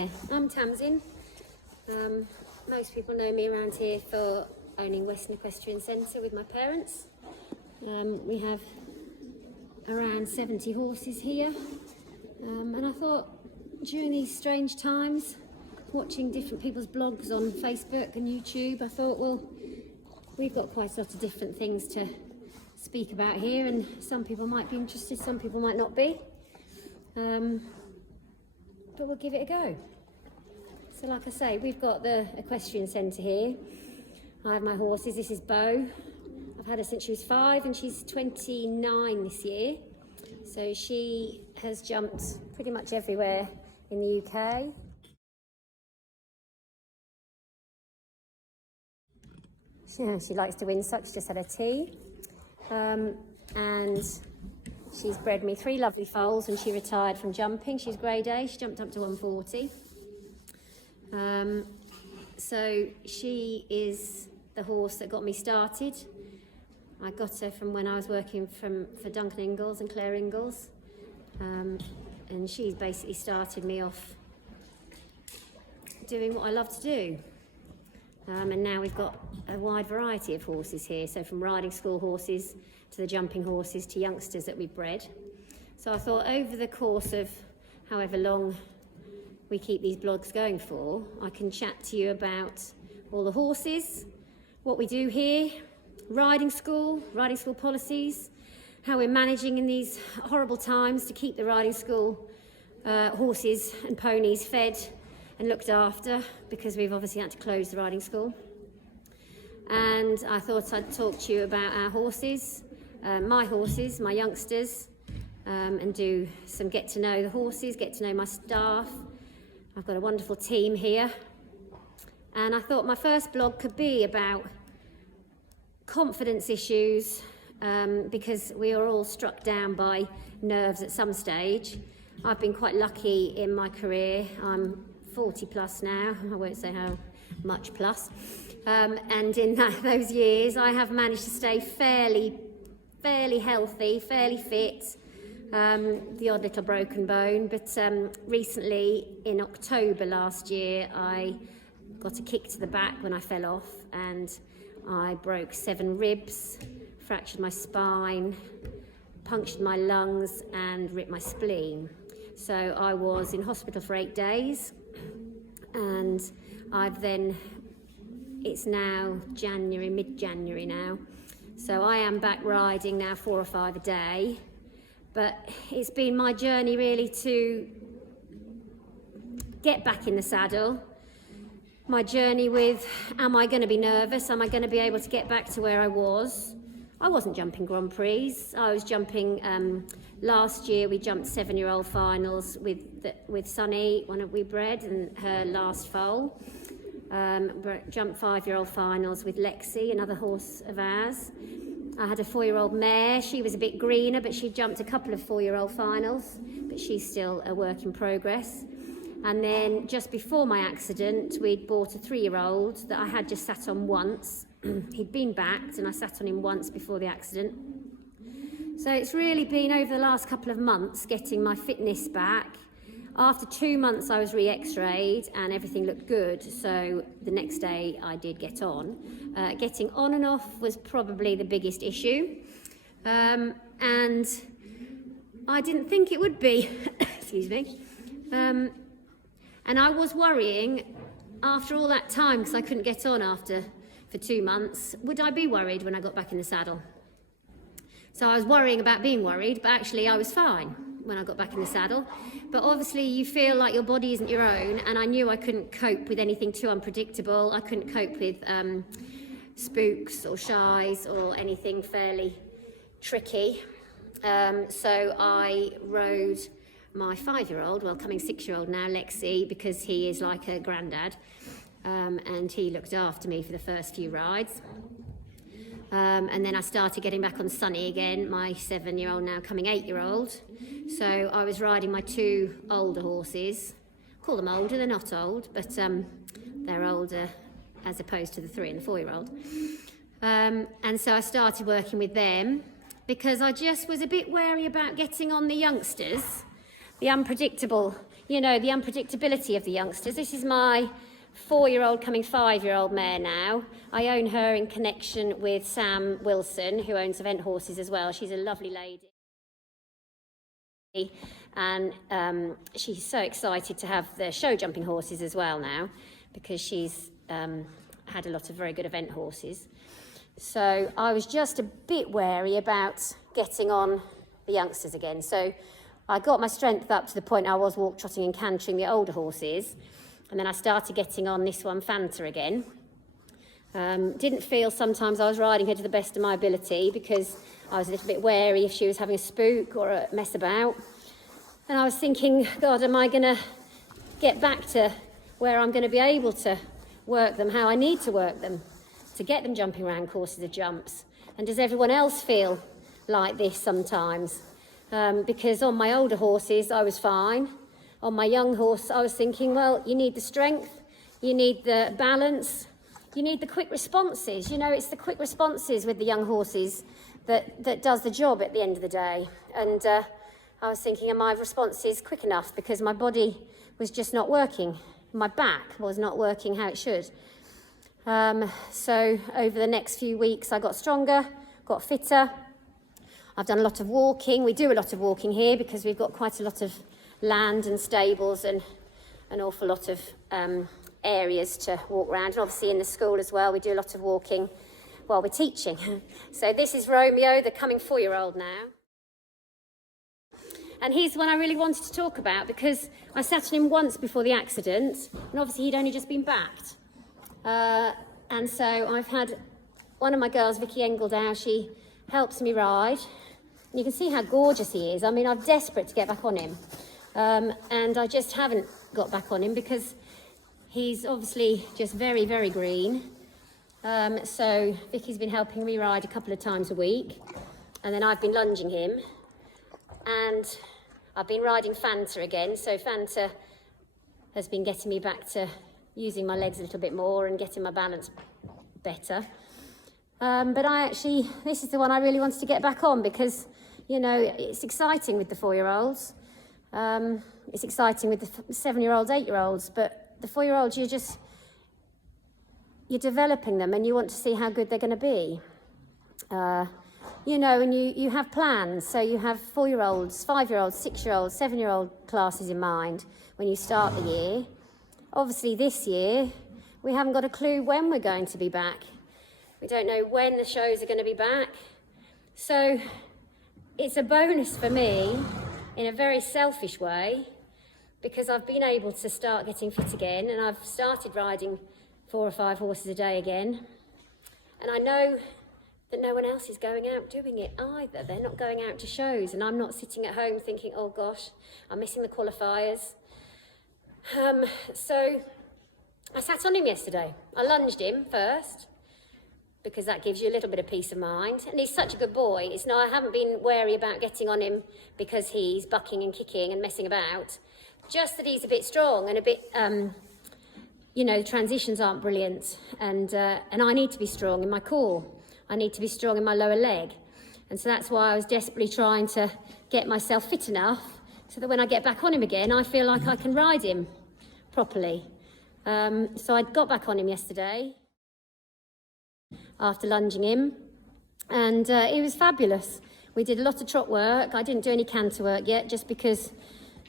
there, I'm Tamsin. Most people know me around here for owning Western Equestrian Centre with my parents. We have around 70 horses here, and I thought during these strange times, watching different people's blogs on Facebook and YouTube, I thought, well, we've got quite a lot of different things to speak about here, and some people might be interested, some people might not be. But we'll give it a go. So like I say, we've got the equestrian centre here. I have my horses. This is Bo. I've had her since she was 5 and she's 29 this year. So she has jumped pretty much everywhere in the UK. She likes to win, such just had her tea. And she's bred me 3 lovely foals when she retired from jumping. She's grade A, she jumped up to 140. So she is the horse that got me started. I got her from when I was working for Duncan Ingalls and Claire Ingalls. And she's basically started me off doing what I love to do. And now we've got a wide variety of horses here, so from riding school horses to the jumping horses to youngsters that we've bred. So I thought over the course of however long we keep these blogs going for, I can chat to you about all the horses, what we do here, riding school policies, how we're managing in these horrible times to keep the riding school horses and ponies fed and looked after, because we've obviously had to close the riding school. And I thought I'd talk to you about our horses, my youngsters, and do some get to know the horses, get to know my staff. I've got a wonderful team here. And I thought my first blog could be about confidence issues, because we are all struck down by nerves at some stage. I've been quite lucky in my career. I'm 40 plus now, I won't say how much plus. And in those years, I have managed to stay fairly healthy, fairly fit, the odd little broken bone. But recently, in October last year, I got a kick to the back when I fell off, and I broke 7 ribs, fractured my spine, punctured my lungs, and ripped my spleen. So I was in hospital for 8 days, and it's now January, mid-January now. So I am back riding now 4 or 5 a day. But it's been my journey really to get back in the saddle. My journey with, am I going to be nervous? Am I going to be able to get back to where I was? I wasn't jumping Grand Prix. I was jumping, last year we jumped 7-year-old finals with Sunny, one of we bred, and her last foal. Jumped 5-year-old finals with Lexi, another horse of ours. I had a 4-year-old mare. She was a bit greener, but she jumped a couple of 4-year-old finals, but she's still a work in progress. And then just before my accident, we'd bought a 3-year-old that I had just sat on once. He'd been backed and I sat on him once before the accident. So it's really been over the last couple of months getting my fitness back. After 2 months I was re-x-rayed and everything looked good, so the next day I did get on. Getting on and off was probably the biggest issue, and I didn't think it would be, excuse me, and I was worrying after all that time, because I couldn't get on for 2 months, would I be worried when I got back in the saddle? So I was worrying about being worried, but actually I was fine when I got back in the saddle. But obviously you feel like your body isn't your own, and I knew I couldn't cope with anything too unpredictable. I couldn't cope with spooks or shies or anything fairly tricky. So I rode my 5-year-old, well, coming 6-year-old now, Lexi, because he is like a granddad, and he looked after me for the first few rides. And then I started getting back on Sunny again, my 7-year-old now coming 8-year-old. So I was riding my 2 older horses. Call them older, they're not old, but they're older as opposed to the 3 and the 4-year-old. And so I started working with them because I just was a bit wary about getting on the youngsters, the unpredictable you know, the unpredictability of the youngsters. This is my 4-year-old coming 5-year-old mare now. I own her in connection with Sam Wilson, who owns Event Horses as well. She's a lovely lady. And she's so excited to have the show jumping horses as well now, because she's had a lot of very good event horses. So I was just a bit wary about getting on the youngsters again. So I got my strength up to the point I was walk trotting and cantering the older horses, and then I started getting on this one, Fanta, again. Didn't feel sometimes I was riding her to the best of my ability, because I was a little bit wary if she was having a spook or a mess about. And I was thinking, God, am I going to get back to where I'm going to be able to work them how I need to work them to get them jumping around courses of jumps? And does everyone else feel like this sometimes? Because on my older horses, I was fine. On my young horse, I was thinking, well, you need the strength, you need the balance, you need the quick responses. You know, it's the quick responses with the young horses that does the job at the end of the day. And I was thinking, are my responses quick enough? Because my body was just not working. My back was not working how it should. So over the next few weeks, I got stronger, got fitter. I've done a lot of walking. We do a lot of walking here because we've got quite a lot of land and stables and an awful lot of areas to walk around. And obviously in the school as well, we do a lot of walking while we're teaching. So this is Romeo, the coming 4-year-old now. And he's the one I really wanted to talk about, because I sat on him once before the accident, and obviously he'd only just been backed. And so I've had one of my girls, Vicky Engledow, she helps me ride. And you can see how gorgeous he is. I mean, I'm desperate to get back on him. And I just haven't got back on him because he's obviously just very, very green. So Vicky's been helping me ride a couple of times a week. And then I've been lunging him. And I've been riding Fanta again, so Fanta has been getting me back to using my legs a little bit more and getting my balance better. But this is the one I really wanted to get back on, because, you know, it's exciting with the 4-year-olds. It's exciting with the 7-year-olds, 8-year-olds, but the 4-year-olds, you're developing them and you want to see how good they're going to be. You know, and you have plans. So you have 4-year-olds, 5-year-olds, 6-year-olds, 7-year-old classes in mind when you start the year. Obviously this year, we haven't got a clue when we're going to be back. We don't know when the shows are going to be back. So it's a bonus for me in a very selfish way, because I've been able to start getting fit again, and I've started riding 4 or 5 horses a day again. And I know that no one else is going out doing it either. They're not going out to shows, and I'm not sitting at home thinking, oh gosh, I'm missing the qualifiers. So I sat on him yesterday. I lunged him first, because that gives you a little bit of peace of mind. And he's such a good boy. I haven't been wary about getting on him because he's bucking and kicking and messing about. Just that he's a bit strong and a bit, you know, the transitions aren't brilliant. And I need to be strong in my core. I need to be strong in my lower leg. And so that's why I was desperately trying to get myself fit enough so that when I get back on him again, I feel like I can ride him properly. So I got back on him yesterday after lunging him, and it was fabulous. We did a lot of trot work. I didn't do any canter work yet, just because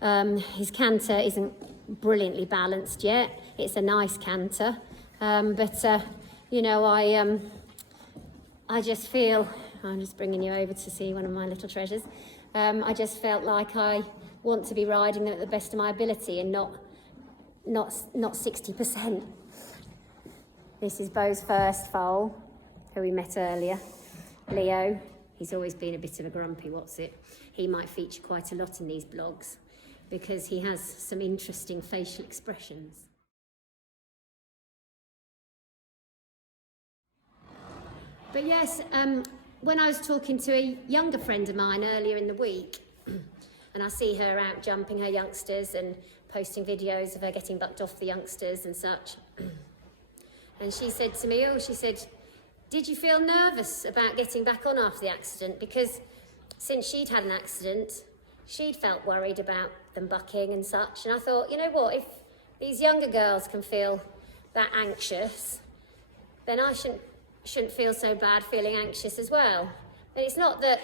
his canter isn't brilliantly balanced yet. It's a nice canter, but you know, I just feel, I'm just bringing you over to see one of my little treasures. I just felt like I want to be riding them at the best of my ability and not 60%. This is Beau's first foal, who we met earlier, Leo. He's always been a bit of a grumpy what's-it. He might feature quite a lot in these blogs because he has some interesting facial expressions. But yes, when I was talking to a younger friend of mine earlier in the week, and I see her out jumping her youngsters and posting videos of her getting bucked off the youngsters and such. And she said to me, did you feel nervous about getting back on after the accident? Because since she'd had an accident, she'd felt worried about them bucking and such. And I thought, you know what, if these younger girls can feel that anxious, then I shouldn't feel so bad feeling anxious as well. And it's not that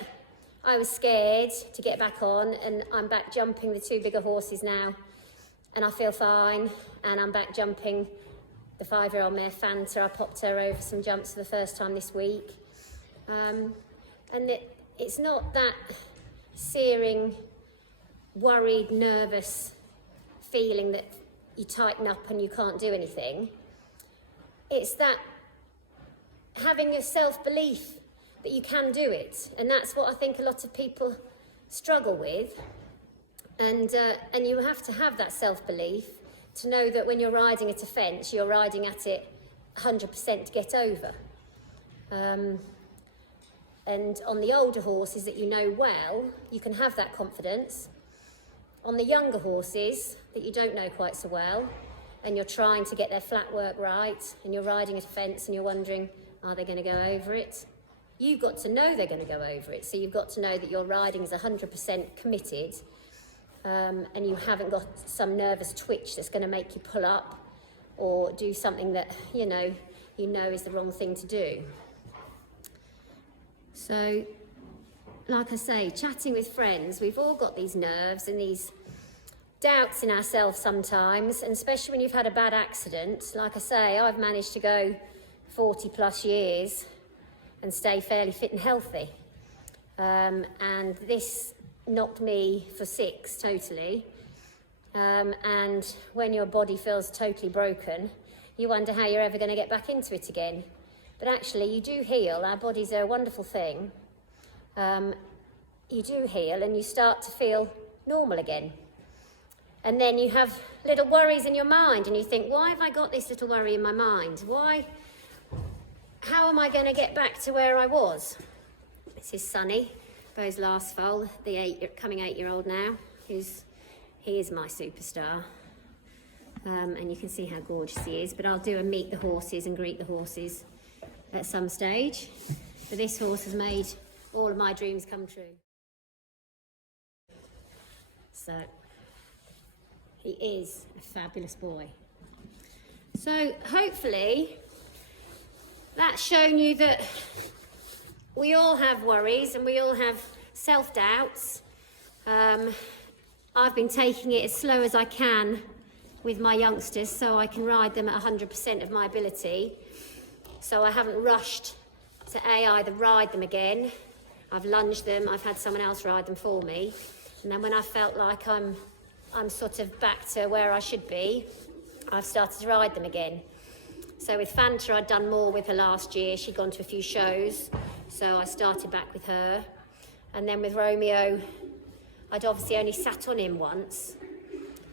I was scared to get back on, and I'm back jumping the 2 bigger horses now, and I feel fine, and I'm back jumping the 5-year-old mare Fanta. I popped her over some jumps for the first time this week. And it's not that searing, worried, nervous feeling that you tighten up and you can't do anything. It's that having a self-belief that you can do it. And that's what I think a lot of people struggle with. And you have to have that self-belief to know that when you're riding at a fence, you're riding at it 100% to get over. And on the older horses that you know well, you can have that confidence. On the younger horses that you don't know quite so well, and you're trying to get their flat work right, and you're riding at a fence and you're wondering, are they going to go over it? You've got to know they're going to go over it. So you've got to know that your riding is 100% committed, and you haven't got some nervous twitch that's going to make you pull up or do something that you know is the wrong thing to do. So, like I say, chatting with friends, we've all got these nerves and these doubts in ourselves sometimes, and especially when you've had a bad accident. Like I say, I've managed to go 40 plus years and stay fairly fit and healthy. And this knocked me for 6 totally. And when your body feels totally broken, you wonder how you're ever going to get back into it again. But actually, you do heal. Our bodies are a wonderful thing. You do heal and you start to feel normal again. And then you have little worries in your mind and you think, why have I got this little worry in my mind? How am I going to get back to where I was? This is Sonny, Bo's last foal, the coming 8-year-old now. He is my superstar. And you can see how gorgeous he is. But I'll do a meet the horses and greet the horses at some stage. But this horse has made all of my dreams come true. So, he is a fabulous boy. So, hopefully, that's shown you that we all have worries and we all have self-doubts. I've been taking it as slow as I can with my youngsters so I can ride them at 100% of my ability. So I haven't rushed to either ride them again. I've lunged them, I've had someone else ride them for me. And then when I felt like I'm sort of back to where I should be, I've started to ride them again. So with Fanta, I'd done more with her last year. She'd gone to a few shows, so I started back with her. And then with Romeo, I'd obviously only sat on him once.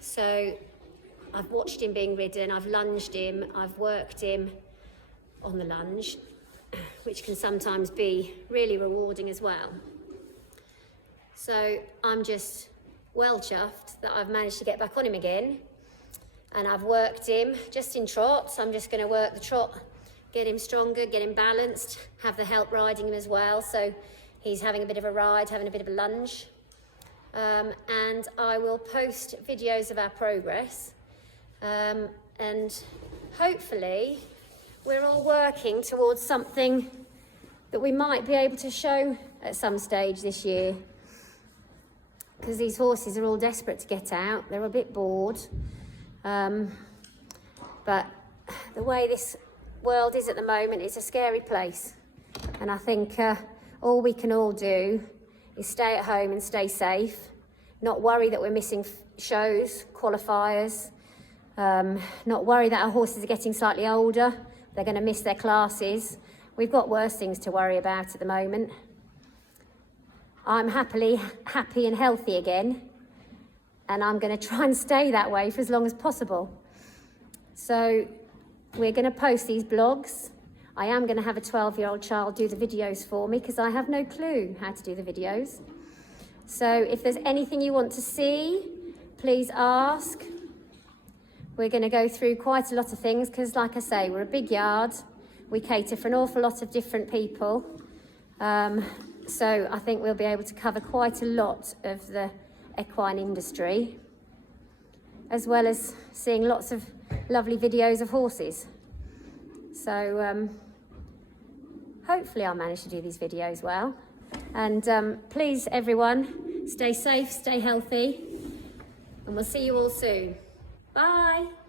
So I've watched him being ridden, I've lunged him, I've worked him on the lunge, which can sometimes be really rewarding as well. So I'm just well chuffed that I've managed to get back on him again, and I've worked him just in trot. So I'm just going to work the trot, get him stronger, get him balanced, have the help riding him as well, so he's having a bit of a ride, having a bit of a lunge. And I will post videos of our progress, and hopefully we're all working towards something that we might be able to show at some stage this year, because these horses are all desperate to get out. They're a bit bored, but the way this world is at the moment, it's a scary place, and I think all we can all do is stay at home and stay safe, not worry that we're missing shows, qualifiers, not worry that our horses are getting slightly older, they're going to miss their classes. We've got worse things to worry about at the moment. I'm happy and healthy again, and I'm going to try and stay that way for as long as possible. So we're going to post these blogs. I am going to have a 12-year-old child do the videos for me because I have no clue how to do the videos. So if there's anything you want to see, please ask. We're going to go through quite a lot of things because, like I say, we're a big yard. We cater for an awful lot of different people. So I think we'll be able to cover quite a lot of the equine industry, as well as seeing lots of lovely videos of horses. So hopefully I'll manage to do these videos well. And please, everyone, stay safe, stay healthy, and we'll see you all soon. Bye.